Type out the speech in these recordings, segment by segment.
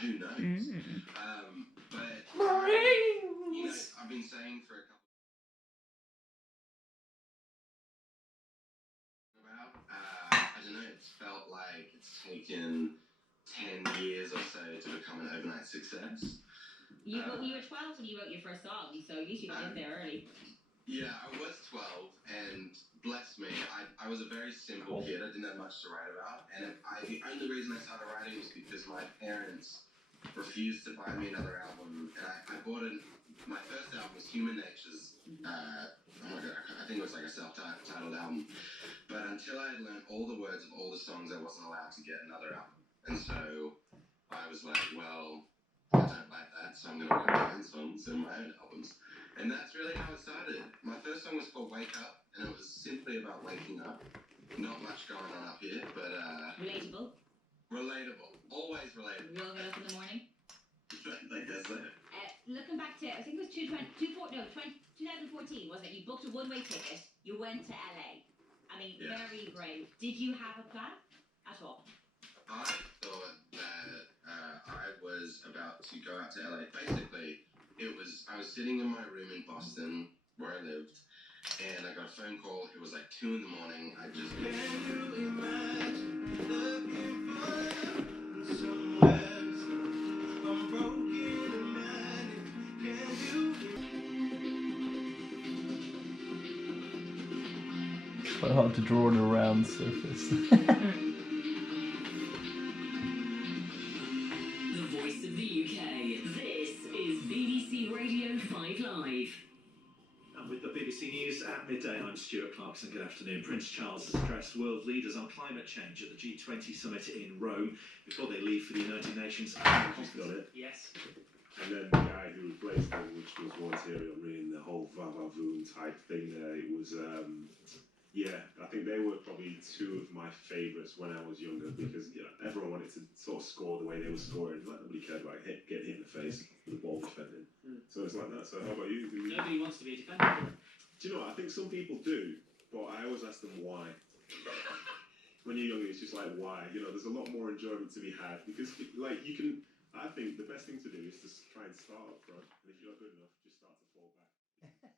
who knows? But I've been saying for a couple about I don't know. It's felt like it's taken 10 years or so to become an overnight success. You were 12 when you wrote your first song, so at least you got in there early. Yeah, I was 12, and bless me, I was a very simple kid. I didn't have much to write about, and the only reason I started writing was because my parents refused to buy me another album, and I bought my first album was Human Nature's, oh my god, I think it was like a self-titled album, but until I had learned all the words of all the songs, I wasn't allowed to get another album, and so I was like, well, I don't like that, so I'm going to write my own songs and my own albums. And that's really how it started. My first song was called Wake Up, and it was simply about waking up. Not much going on up here, but Relatable. Relatable. Always relatable. We all get up in the morning. I guess so. Looking back to, I think it was 2014, wasn't it? You booked a one-way ticket. You went to LA. I mean, yeah. Very brave. Did you have a plan at all? I thought that I was about to go out to LA. Basically, I was sitting in my room in Boston, where I lived, and I got a phone call. It was like 2 in the morning. I just... Can you imagine looking for somewhere I'm broken and mad? Can you... It's quite hard to draw on a round surface. At midday, I'm Stuart Clarkson. Good afternoon. Prince Charles has addressed world leaders on climate change at the G20 summit in Rome before they leave for the United Nations. Got it? Yes. And then the guy who replaced him, which was once here on reading the whole va-va-voom type thing there, it was, yeah, I think they were probably two of my favourites when I was younger because everyone wanted to sort of score the way they were scoring. Like, nobody cared about getting hit in the face with the ball defending. So it's like that. So how about you? Nobody wants to be a defender. Do you know what? I think some people do, but I always ask them why. When you're younger, it's just like, why? There's a lot more enjoyment to be had because, like, you can. I think the best thing to do is to try and start up front, and if you're not good enough, just start to fall back.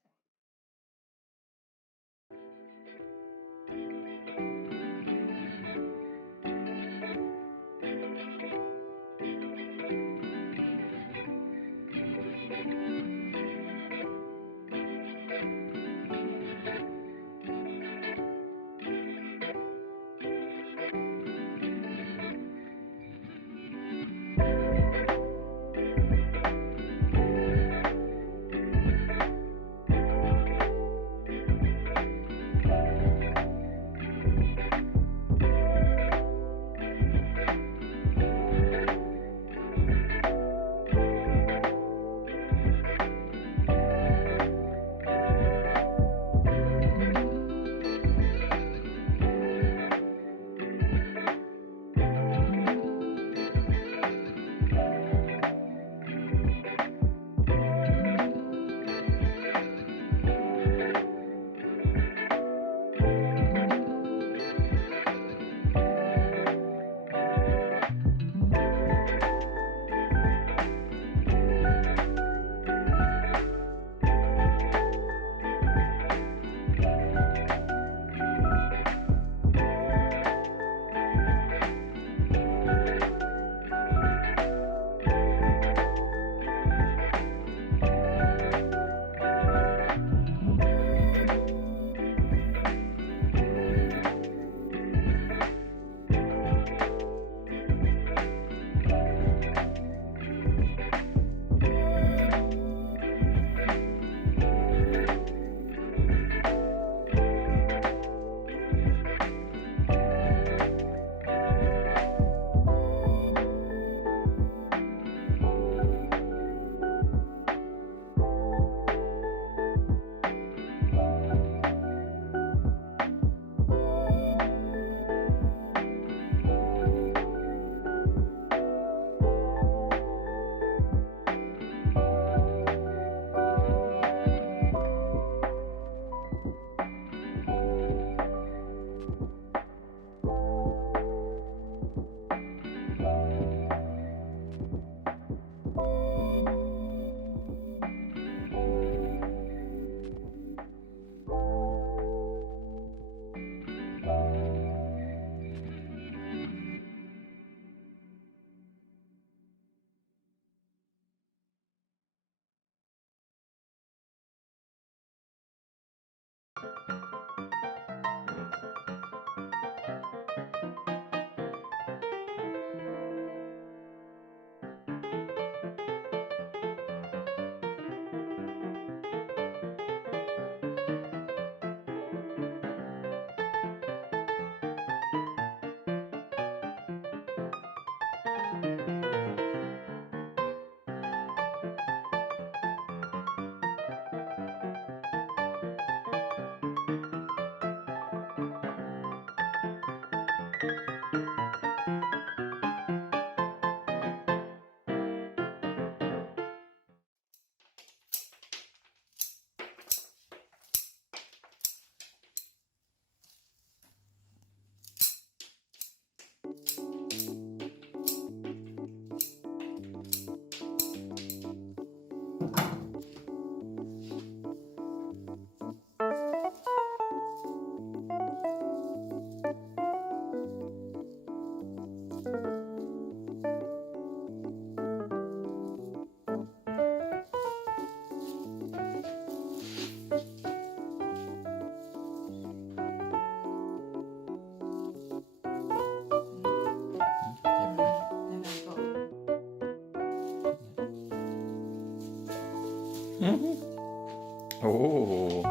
오.